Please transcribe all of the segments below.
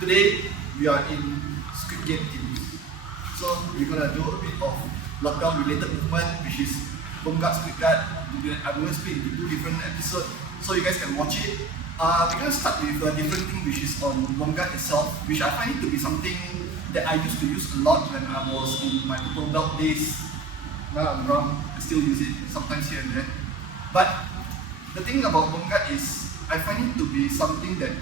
Today we are in Squid Game team. So we're gonna do a bit of lockdown related movement, which is Lapel Guard, Squid Guard. I'm going to split into 2 different episodes so you guys can watch it. We're going to start with a different thing, which is on Lapel Guard itself, which I find it to be something that I used to use a lot when I was in my purple belt days. Now I'm wrong, I still use it sometimes here and there. But the thing about Lapel Guard is, I find it to be something that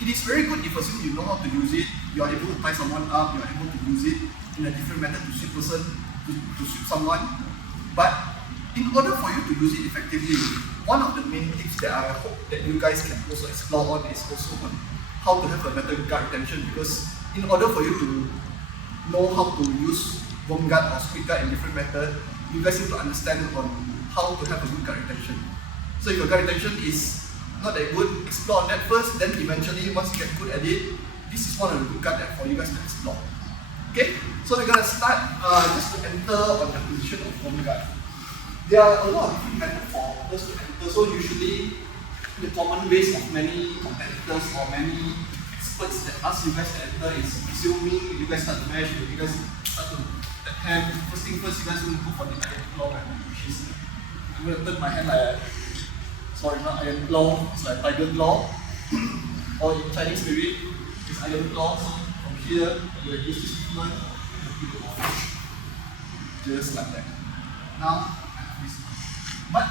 it is very good if assume you know how to use it, you are able to tie someone up, you are able to use it in a different method to sweep person, to sweep someone. But in order for you to use it effectively, one of the main tips that I hope that you guys can also explore on is also on how to have a better guard retention, because in order for you to know how to use Lapel Guard or Squid Guard in different method, you guys need to understand on how to have a good guard retention. So if your guard retention is not that good, explore on that first, then eventually once you get good at it, this is one of the good guard that for you guys to explore. Okay, so we're gonna start just to enter on the position of Lapel Guard. There are a lot of different methods for us to enter, so usually the common ways of many competitors or many experts that ask you guys to enter is assuming you guys start the match, you guys start to attempt. First thing first, you guys will go for the iron claw method, which is I'm going to turn my hand like sorry, not iron claw, it's like tiger claw. Or in Chinese spirit, it's iron claw. So from here, you will use this movement just like that. Now, I have this one. But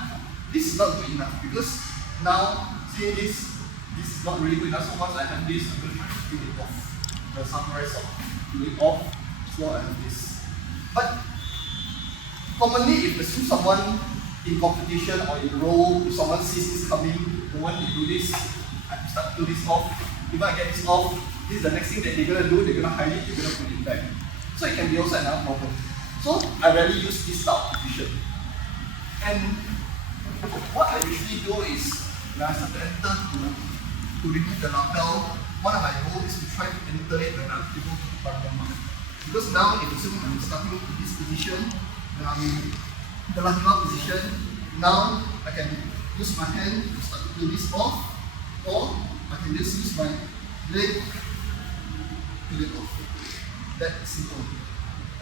this is not good enough because now, see this is not really good enough. So once I have this, I'm going to try to peel it off. The samurai sword, peel it off, so I have this. But commonly, if you see someone in competition or in role, if someone sees this coming, the one you do this, I start to do this off. If I get this off, this is the next thing that they're gonna do, they're gonna hide it, they're gonna put it back. So it can be also another problem. So I rarely use this style of position. And what I usually do is, when I start to enter to remove the lapel, one of my goals is to try to enter it when I'm able to bang them up. Because now, if you assume I'm starting to this position, when I'm in the last position, now I can use my hand to start to peel this off, or I can just use my leg to peel it off. That's simple.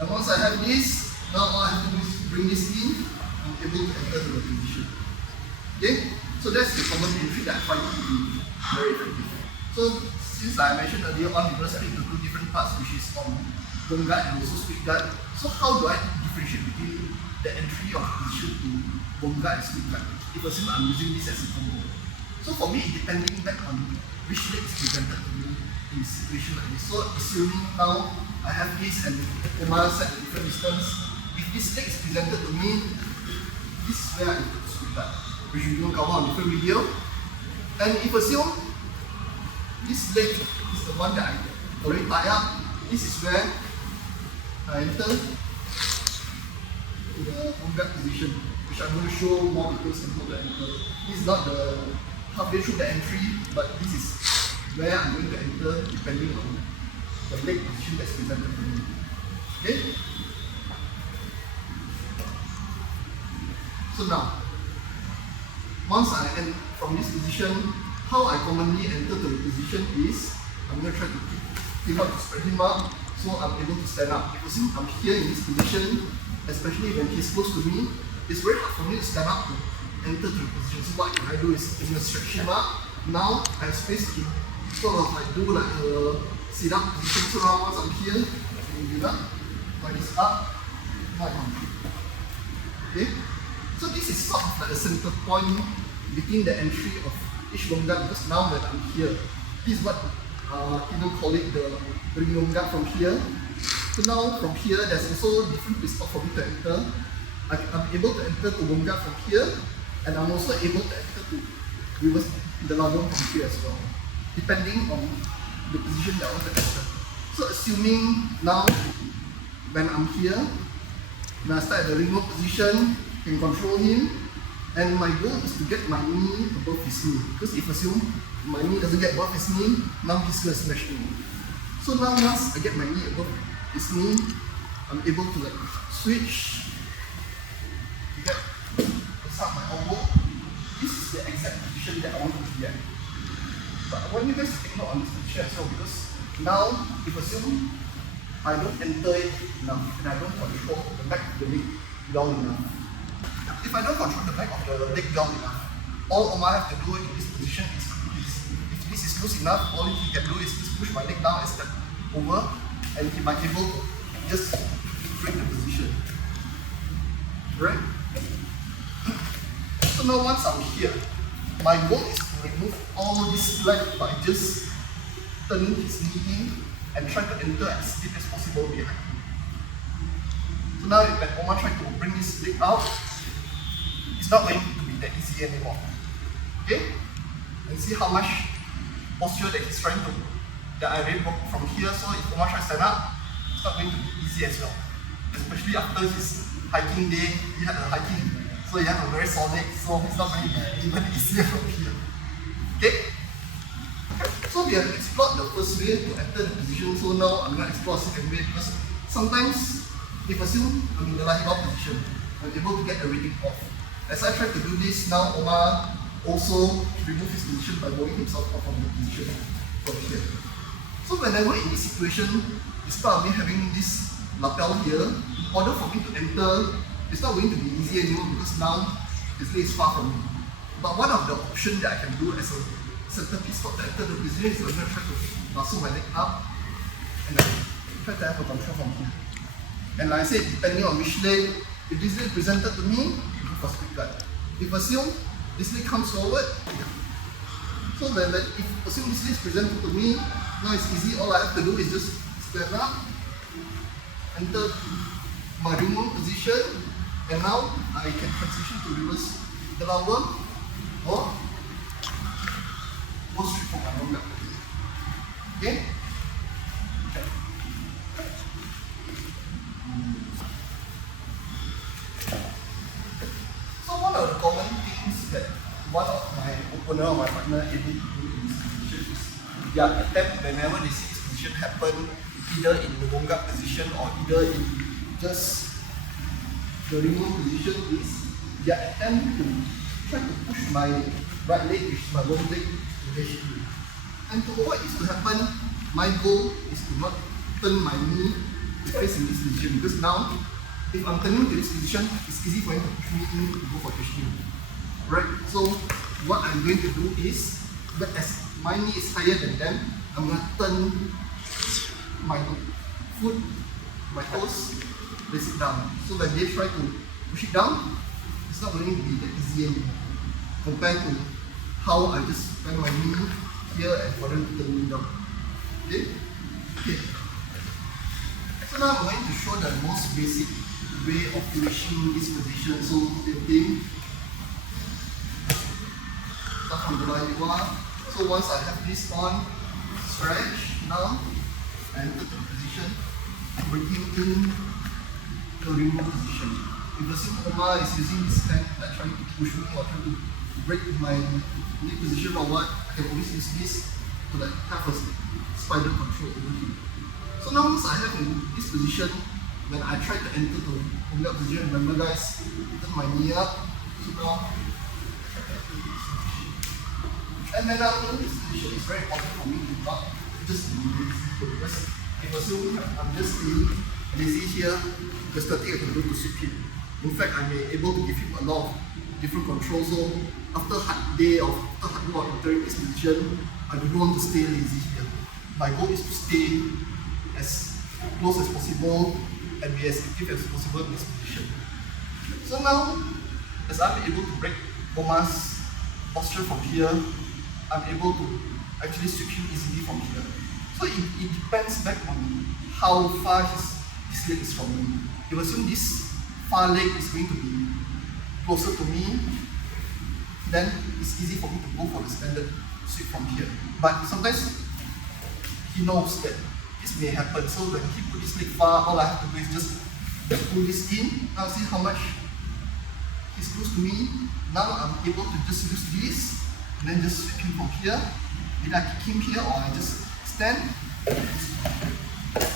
And once I have this, now all I have to do is bring this in, I'm able to enter the position. Okay? So that's the common entry that I find to be very effective. So since I mentioned earlier on, we're going to split into 2 different parts, which is on Lapel Guard and also Squid Guard. So how do I differentiate between the entry of position to Lapel Guard and Squid Guard? If assume I'm using this as a combo. So for me, depending back on which leg is presented to me in a situation like this. So assuming now I have this and Omar set a different distance. If this leg is presented to me, this is where I enter the Squid Guard, which we will cover on a different video. And if assume this leg is the one that I already tie up, this is where I enter to the Lapel Guard position, which I'm going to show more details on how to enter. This is not the halfway through the entry, but this is where I'm going to enter depending on the leg position that's presented to me. Okay? So now, once I end from this position, how I commonly enter the position is, I'm going to try to keep him up, to spread him up, so I'm able to stand up. If you see I'm here in this position, especially when he's close to me, it's very hard for me to stand up to enter the position. So what I do is, I'm going to stretch him up. Now I have space to sort of like do like a sit-up position. So now once I'm here, I can get up, like this up, now I'm here. Okay? So this is sort of like a center point between the entry of each Lapel Guard, because now that I'm here, this is what people call it the Lapel Guard from here. So now from here, there's also different spots for me to enter. I'm able to enter to Lapel Guard from here, and I'm also able to enter to reverse the ladong from here as well, depending on the position that I want to enter. So assuming now, when I'm here, when I start at the ring rope position, I can control him, and my goal is to get my knee above his knee. Because if assume my knee doesn't get above his knee, now he's going to smash me. So now once I get my knee above his knee, I'm able to like switch to get up my elbow. This is the exact position that I want to be at. But I want you guys to take note on this position as well, because Now, if assume I don't enter it enough and I don't control the back of the leg long enough. If I don't control the back of the leg long enough, all Omar have to do in this position is if this is loose enough, all he can do is just push my leg down and step over, and he might be able to just break the position. Right? So now once I'm here, my goal is to remove all this slack by just turning his knee in and try to enter as deep as possible behind him. So now when Omar tries to bring this leg out, it's not going to be that easy anymore. Okay? And see how much posture that he's trying to, that I already broke from here. So if Omar tries to stand up, it's not going to be easy as well. Especially after his hiking day, he had a hiking, so he had a very solid, so it's not going to be even easier from here. Okay? So we have explored the first way to enter the position, so now I'm going to explore the second way because sometimes, if assume I'm in the lying down position, I'm able to get everything off. As I try to do this, now Omar also remove his position by blowing himself off from the position from here. So whenever in this situation, despite of me having this lapel here, in order for me to enter, it's not going to be easy anymore because now this leg is far from me. But one of the options that I can do as a centerpiece to enter the position is I'm going to try to muscle my leg up and then try to have a control from here. And like I said, depending on which leg, if this leg presented to me, you go for split guard. If assume this leg comes forward, so then if assume this leg is presented to me, now it's easy, all I have to do is just stand up, enter my remote position, and now I can transition to reverse the lumbar or go straight for my long guard. Okay? So one of the common things that one of my opponent or my partner able to do in this position is their attempt whenever they see this position happen, either in the long guard position or either in just the remote position, is their attempt to try to push my right leg, which is my long leg, to the hip. And to avoid this to happen, my goal is to not turn my knee to face in this position, because now if I'm turning to this position, it's easy for him to push me in to go for touching. Right? So what I'm going to do is, but as my knee is higher than them, I'm going to turn my foot, my toes, place it down. So when they try to push it down, it's not going to be that easy anymore compared to how I just bend my knee here and for them to turn me down. Okay? Okay. So now I'm going to show the most basic way of finishing this position. So same thing. Start from the line you are. So once I have this on, stretch now, and enter the position, bring him in the remote position. If the same Omar is using his hand, like trying to push me or trying to break my knee position or what, I can always use this to like have a spider control over him. So now once I have in this position, when I try to enter the Omar position, remember guys, turn my knee up, so now, and then after this position, it's very important for me to not just be lazy, because if assume I'm just being lazy here, there's nothing I can do to sweep him. In fact, I may able to give him a lot of different controls. So after a hard day or after hard work entering this position, I don't want to stay lazy here. My goal is to stay as close as possible and be as active as possible in this position. So now, as I'm able to break Omar's posture from here, I'm able to actually switch him easily from here. So it depends back on how far his leg is from me. If you assume this far leg is going to be closer to me, then it's easy for me to go for the standard sweep from here. But sometimes he knows that this may happen. So when he put this leg far, all I have to do is just pull this in. Now see how much he's close to me. Now I'm able to just use this and then just sweep him from here. Either I kick him here or I just stand.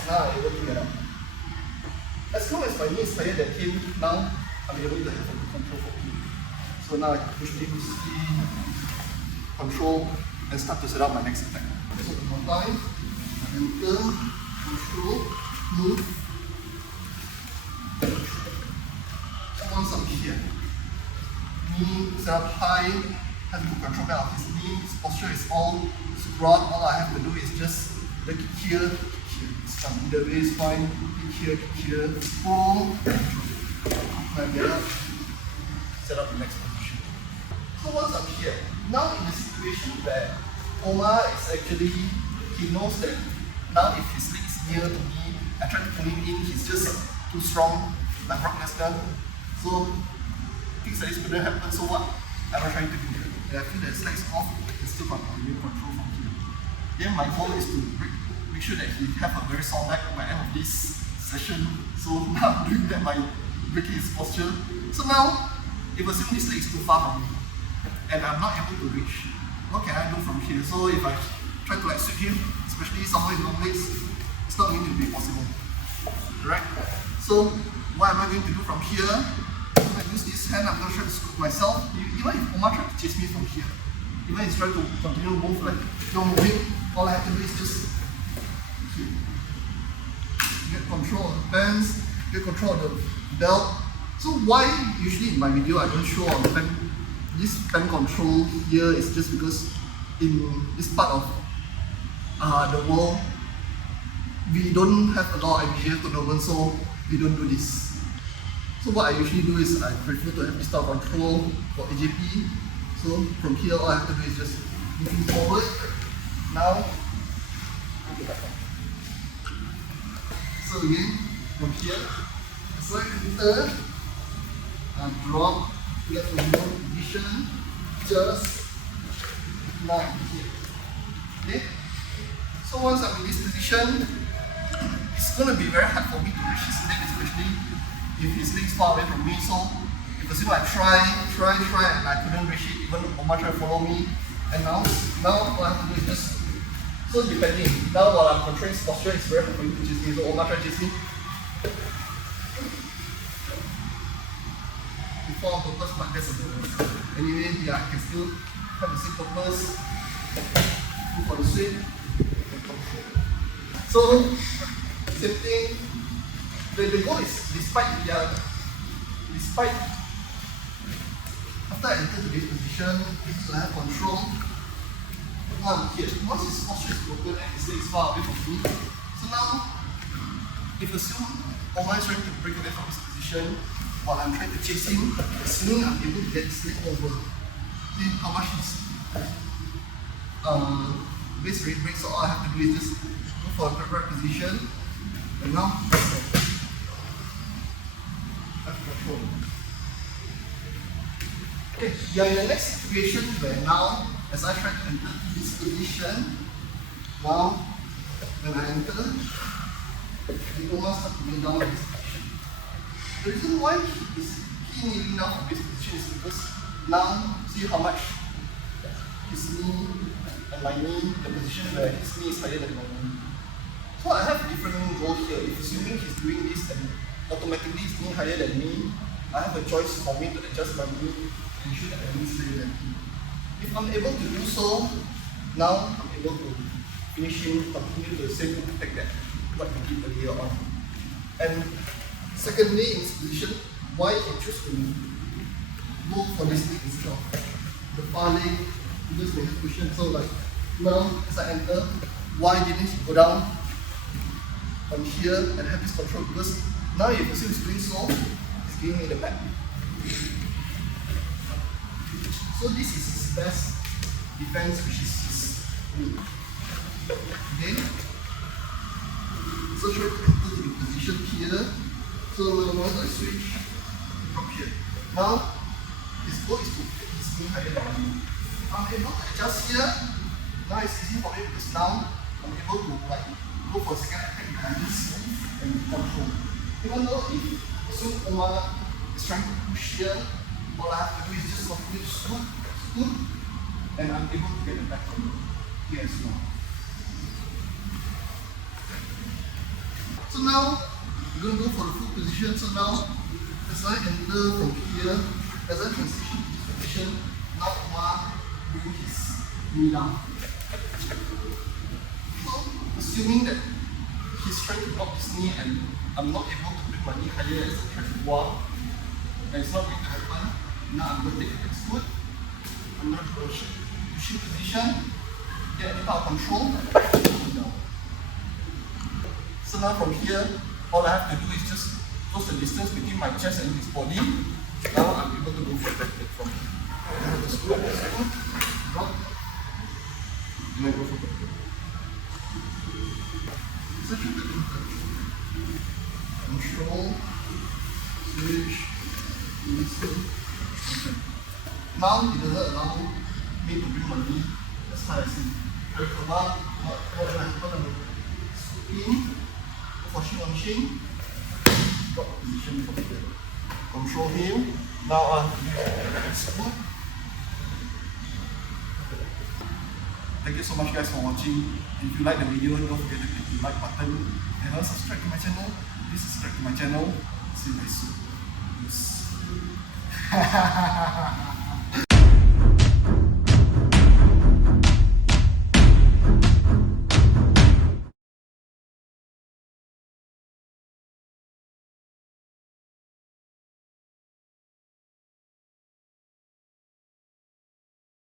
Now I'm able to get up. As long as my knee is higher than him, now I'm able to have a control for him. So now I can push him, control, and start to set up my next attack. So one more time. enter, control, move. So once I'm here, knee set up high, have to control back of his knee, his posture is all squat. All I have to do is just the kick here, it's fine. Either way is fine, kick here, pull, and get up, set up the next position. So once I'm here, now in the situation where Omar is actually, he knows that now if his leg is near to me, I try to pull him in, he's just too strong, like Brock Lesnar. So things like this couldn't happen, so what am I trying to do here? When I feel that his leg is off, I can still continue control from here. Then my goal is to make sure that he have a very sound back by the end of this session. So now I'm doing that by breaking his posture. So now, if assume this leg is too far from me, and I'm not able to reach, what can I do from here? So if I try to like sweep him, especially someone with long legs, it's not going to be possible. Right? So what am I going to do from here? If I use this hand, I'm going to try to scoop myself. Even if Omar tries to chase me from here, even if he's trying to continue to move like you're moving, all I have to do is just get control of the bands, get control of the belt. So why usually in my video I don't show on the pen, this pen control here is just because in this part of the world, we don't have a lot of IBJJF tournaments, so we don't do this. So what I usually do is I prefer to have this type of control for AJP. So from here, all I have to do is just moving forward. Now, so again, from here, so I enter and drop, get to the position, just now here. Okay? So once I'm in this position, it's going to be very hard for me to reach his leg, especially if his leg is far away from me. So if I try and I couldn't reach it, even Omar tried to follow me, and now all I have to do is just, so depending, now while I'm controlling his posture, it's very hard for you to chase me, so Omar tried to chase me. Before on purpose, but that's a bonus. Anyway, yeah, I can still have the same purpose, go for the sweep, and control. So, same thing, the goal is, despite after I enter to this position, so I have control. Now here, once his posture is broken and his leg is far away from me, so now, if assume Omar is trying to break away from this position, while I'm trying to chase him, assuming I'm able to get his leg over. See how much his base rate breaks, so all I have to do is just go for a correct position, and now, control. Okay, we are in the next situation where now, as I try to enter this position, now when I enter, the Omar starts to kneel down in this position. The reason why he kneeling down from this position is because now, see how much his knee and my knee, the position where his knee is higher than my knee. So I have a different goal here. If assuming he's doing this and automatically his knee higher than me, I have a choice for me to adjust my knee and ensure that my knee is higher than him. If I'm able to do so, now I'm able to finish him, continue the same attack that what we did earlier on. And secondly, in this position, why I choose to go for this leg instead of the far leg, because we have cushion. So like now, as I enter, why didn't he go down on here and have this control? Because now if you see he's doing so, he's giving me the back. So this is his best defense, which is his knee. Okay? So try to enter the position here. So once I switch from here. Now his goal is to get his knee higher than me. If I'm able to adjust here, now it's easy for me because now I'm able to like go for a second attack and I just move and control. Even though if soon Omar is trying to push here, all I have to do is just continue to scoop, and I'm able to get it back from here as well. So now we're going to go for the full position. So now as I enter from here, as I transition to this position, now Omar bring his knee down. So assuming that he's trying to block his knee and I'm not able to bring my knee higher as I try to walk, and it's not going to happen. Now I'm going to take the next foot. I'm going to pushing position, get it out of control, down. So now from here, all I have to do is just close the distance between my chest and his body. Now I'm able to go for that leg from here. I have to squat, drop, and then go for that. So control, switch, listen. Okay. Now it doesn't allow me to bring my knee as high as him. I come up, what will happen? Swoop in, go for shin on shin, drop position from here. Control him. Now on squat. Thank you so much guys for watching. If you like the video, don't forget to click the like button and also subscribe to my channel. Please subscribe to my channel. See you guys soon. Peace.